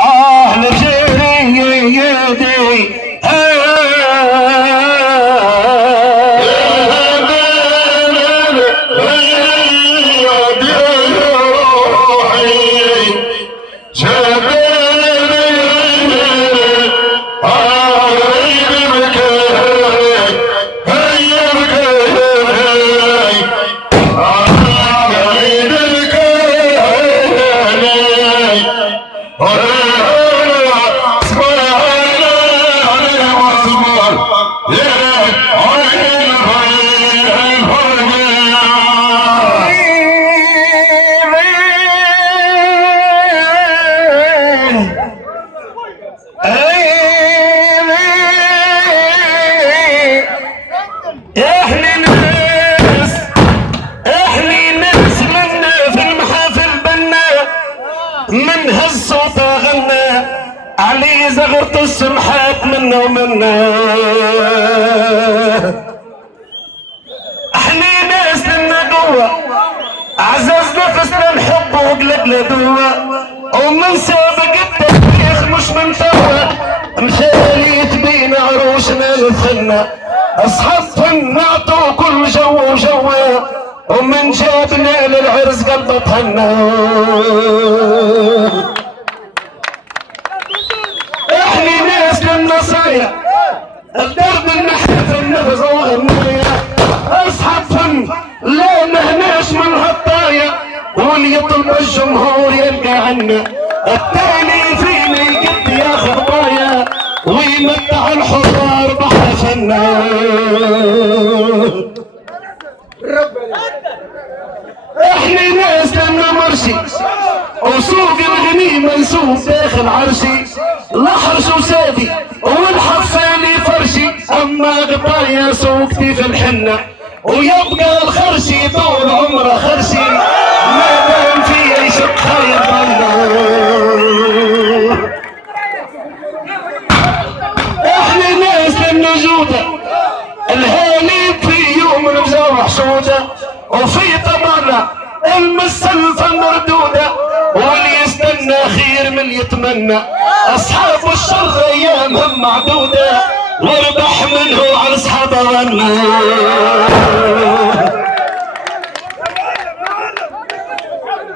اهل جريدي من هالصوت غنى علي زغرت السمحات منه ومنه. احنا ناس لنا قوة عزز نفسنا الحب وقلبنا دوا ومن سابق التاريخ مش من توا مشاليت بينا عروشنا نفخنا اصحاب فن نعطوا كل جو وجوا ومن جابنا للعرس قلبه تهنى. احنا ناس للنصايا الدرب النحيف النفس وغنايا اصحاب فن لا نهناش من هالطايا واللي يطلب الجمهور يلقى عنا التالي فينا يقد ياخذ رايا ويمتع الحضار بحر فنا. احنا ناس لنا مرشي وسوق الغنيمة نسوق داخل عرشي لحرش وسادي والحفالي فرشي اما غطايا سوقتي في الحنة ويبقى الخرشي طول عمره خرشي ما دام في يشق خير ظنه. احنا ناس لنا جودة الهالي في يوم مزوح سودة وفي طبعنا المسلفة مردودة واللي يستنى خير من يتمنى اصحاب الشر ايامهم معدودة واربح منه على اصحابه غنى.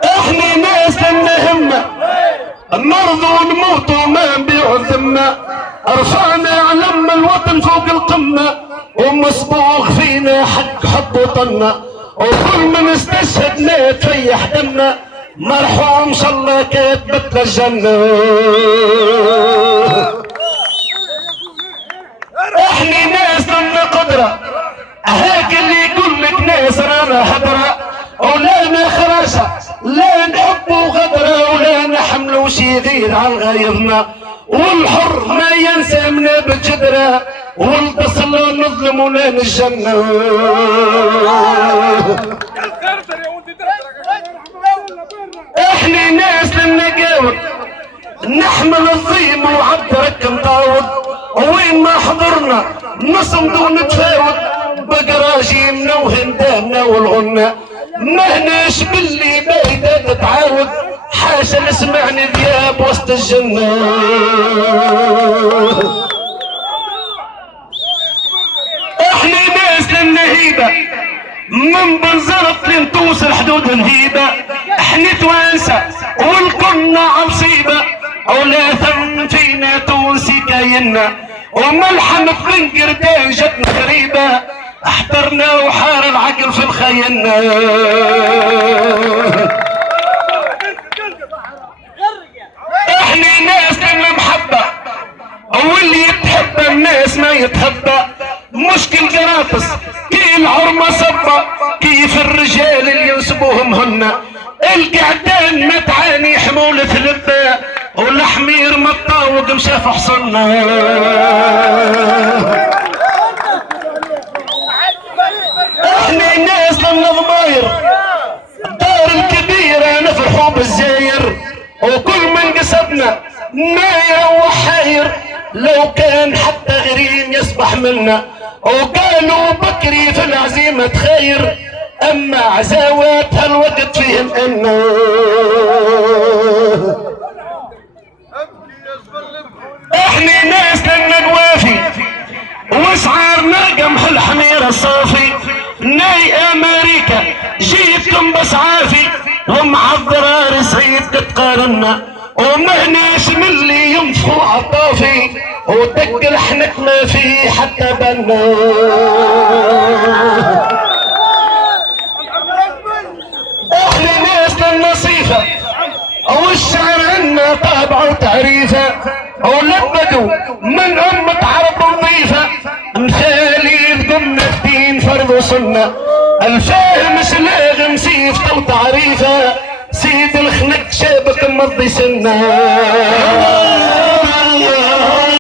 احنا ناس لنا همة نرضوا نموت وما نبيعوا الذمة رفعنا علم الوطن فوق القمة ومصبوغ فينا حق حب وطننا وكل من استشهد ما تفيح دمنا مرحوم شاء الله كاتبت للجنة. احنا ناس لنا قدرة هاك اللي يقول لك ناس رانا هدرة ولا نخرشة لا نحب غدرة ولا نحملوا شي غير عن غيرنا والحر ما ينسى منا بالجدرة والبصل نظلم ولا الجنة. احنا ناس للنقاوط نحمل الضيم وعبد رك مطاوط وين ما حضرنا نصمد ونتفاوض بقراجي منوهن دامنا والغنى مهناش باللي بايدة تتعاود حاشا نسمعني ذياب وسط الجنة. احنا ناس للنهيبة من بنزرت لنتوصل حدود الهيبة احنا توانسة والكنا عصيبة ولا ثم فينا تونسي كاينا وملحمة بن قردان جتنا غريبة احترنا وحار العقل في الخينا. احنا ناس لنا محبة واللي يتحب الناس ما يتهبى مشكل قراطس كي العرمة صبة كيف الرجال اللي ينسبوهم هن القعدان ما تعاني حمولة لبة والحمير مطاوق مشاف حصنا. احنا ناس لنا ضماير الدار الكبيرة نفرحوا بالزاير وكل من قصدنا ما يروح حاير لو كان حتى غريم يصبح منا وقالوا بكري في العزيمة خير اما عزاوات هالوقت فيهم انه. احنا ناس للنقوافي واسعارنا قمح الحمير الصافي. ناي امريكا جيتكم بس عافي ومعذرة رصيد تقارنا ومهناش من اللي ينفخوا عالطافي ودق لحنك ما في حتى بنا. احنا ناس للنصيفة والشعر عنا طابع وتعريفة ولبدوا من أمة عرب نظيفة مثالي ضمن الدين فرض وسنة الفاهم سلاغم سيفته وتعريفة سيد الخنق شابك مرضي سنة.